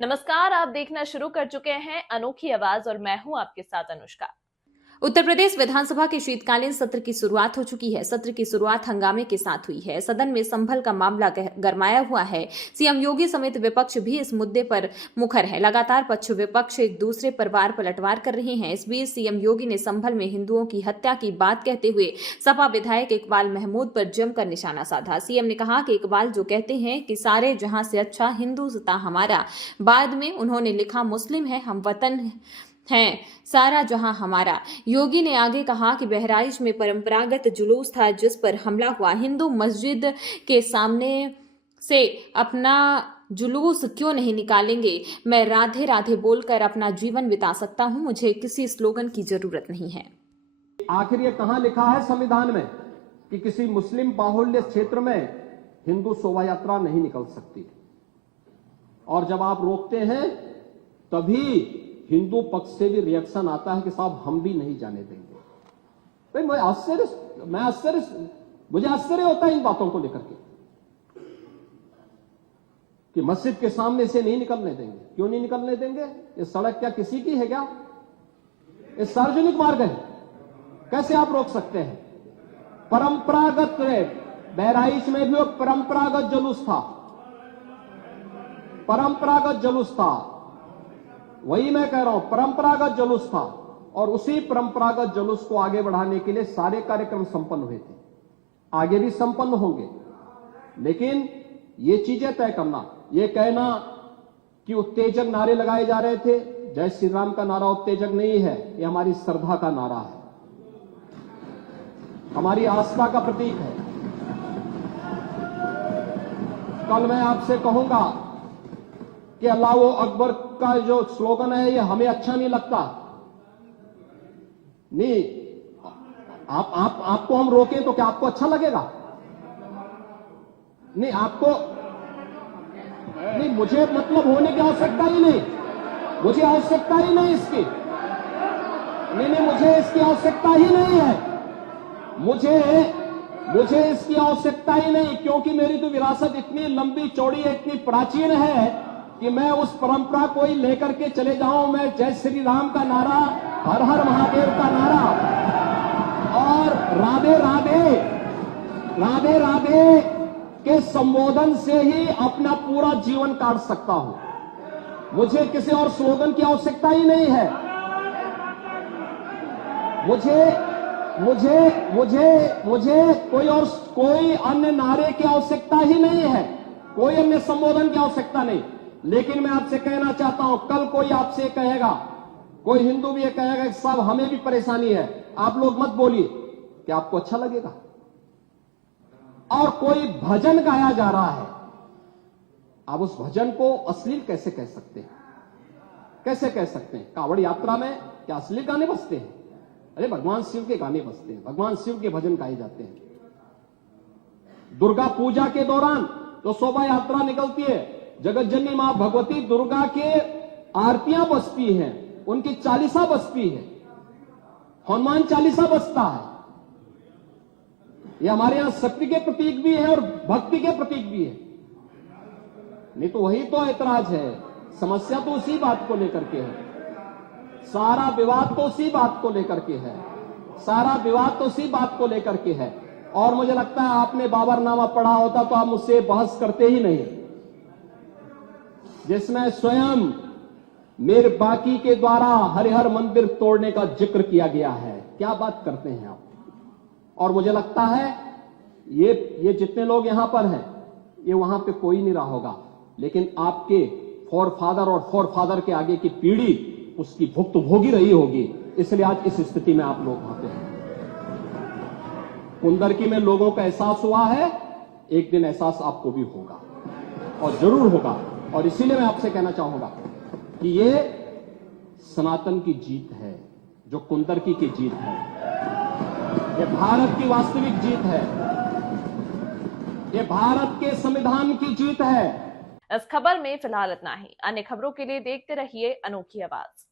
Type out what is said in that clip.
नमस्कार, आप देखना शुरू कर चुके हैं अनोखी आवाज और मैं हूं आपके साथ अनुष्का। उत्तर प्रदेश विधानसभा के शीतकालीन सत्र की शुरुआत हो चुकी है। सत्र की शुरुआत हंगामे के साथ हुई है। सदन में संभल का मामला गरमाया हुआ है। सीएम योगी समेत विपक्ष भी इस मुद्दे पर मुखर है। लगातार पक्ष विपक्ष एक दूसरे पर वार पलटवार कर रहे हैं। इस बीच सीएम योगी ने संभल में हिंदुओं की हत्या की बात कहते हुए सपा विधायक इकबाल महमूद पर जमकर निशाना साधा। सीएम ने कहा कि इकबाल जो कहते हैं कि सारे जहां से अच्छा हिंदुस्तान हमारा, बाद में उन्होंने लिखा मुस्लिम है हम वतन हैं सारा जहां हमारा। योगी ने आगे कहा कि बहराइच में परंपरागत जुलूस था जिस पर हमला हुआ। हिंदू मस्जिद के सामने से अपना जुलूस क्यों नहीं निकालेंगे? मैं राधे राधे बोलकर अपना जीवन बिता सकता हूं, मुझे किसी स्लोगन की जरूरत नहीं है। आखिर ये कहां लिखा है संविधान में कि किसी मुस्लिम बाहुल्य क्षेत्र में हिंदू शोभा यात्रा नहीं निकल सकती? और जब आप रोकते हैं तभी हिंदू पक्ष से भी रिएक्शन आता है कि साहब हम भी नहीं जाने देंगे। भाई मुझे आश्चर्य होता है इन बातों को लेकर के कि मस्जिद के सामने से नहीं निकलने देंगे। क्यों नहीं निकलने देंगे? ये सड़क क्या किसी की है क्या? ये सार्वजनिक मार्ग है, कैसे आप रोक सकते हैं? परंपरागत बहराइच में भी वो परंपरागत जुलूस था, परंपरागत जुलूस था। वही मैं कह रहा हूं, परंपरागत जुलूस था और उसी परंपरागत जुलूस को आगे बढ़ाने के लिए सारे कार्यक्रम संपन्न हुए थे, आगे भी संपन्न होंगे। लेकिन ये चीजें तय करना, ये कहना कि उत्तेजक नारे लगाए जा रहे थे, जय श्री राम का नारा उत्तेजक नहीं है, ये हमारी श्रद्धा का नारा है, हमारी आस्था का प्रतीक है। कल मैं आपसे कहूंगा कि अल्लाह अकबर का जो स्लोगन है ये हमें अच्छा नहीं लगता। नहीं, आपको हम रोकें तो क्या आपको अच्छा लगेगा? नहीं, आपको नहीं, मुझे मतलब होने की आवश्यकता ही नहीं, मुझे आवश्यकता ही नहीं इसकी। नहीं, मुझे इसकी आवश्यकता ही नहीं है, मुझे इसकी आवश्यकता ही नहीं, क्योंकि मेरी तो विरासत इतनी लंबी चौड़ी है, इतनी प्राचीन है कि मैं उस परंपरा को ही लेकर के चले जाऊं। मैं जय श्री राम का नारा, हर हर महादेव का नारा और राधे राधे राधे राधे के संबोधन से ही अपना पूरा जीवन काट सकता हूं। मुझे किसी और स्लोगन की आवश्यकता ही नहीं है। मुझे कोई अन्य नारे की आवश्यकता ही नहीं है, कोई अन्य संबोधन की आवश्यकता नहीं। लेकिन मैं आपसे कहना चाहता हूं, कल कोई आपसे कहेगा, कोई हिंदू भी ये कहेगा कि साहब हमें भी परेशानी है, आप लोग मत बोलिए, क्या आपको अच्छा लगेगा? और कोई भजन गाया जा रहा है, आप उस भजन को अश्लील कैसे कह सकते हैं? कैसे कह सकते हैं? कांवड़ यात्रा में क्या अश्लील गाने बजते हैं? अरे भगवान शिव के गाने बजते हैं, भगवान शिव के भजन गाए जाते हैं। दुर्गा पूजा के दौरान तो शोभा यात्रा निकलती है, जगत जननी मां भगवती दुर्गा के आरतियां बजती हैं, उनकी चालीसा बजती है, हनुमान चालीसा बजता है। ये हमारे यहां शक्ति के प्रतीक भी है और भक्ति के प्रतीक भी है। नहीं तो वही तो ऐतराज है, समस्या तो उसी बात को लेकर के है, सारा विवाद तो उसी बात को लेकर के है, सारा विवाद तो उसी बात को लेकर के है। और मुझे लगता है आपने बाबरनामा पढ़ा होता तो आप मुझसे बहस करते ही नहीं, जिसमें स्वयं मीर बाकी के द्वारा हरिहर मंदिर तोड़ने का जिक्र किया गया है। क्या बात करते हैं आप? और मुझे लगता है ये जितने लोग यहां पर हैं, ये वहां पे कोई नहीं रहा होगा, लेकिन आपके फोरफादर और फोरफादर के आगे की पीढ़ी उसकी भुक्तभोगी रही होगी, इसलिए आज इस स्थिति में आप लोग होते हैं। कुंदरकी में लोगों का एहसास हुआ है, एक दिन एहसास आपको भी होगा और जरूर होगा। और इसीलिए मैं आपसे कहना चाहूंगा कि ये सनातन की जीत है, जो कुंदरकी की जीत है, ये भारत की वास्तविक जीत है, ये भारत के संविधान की जीत है। इस खबर में फिलहाल इतना ही। अन्य खबरों के लिए देखते रहिए अनोखी आवाज।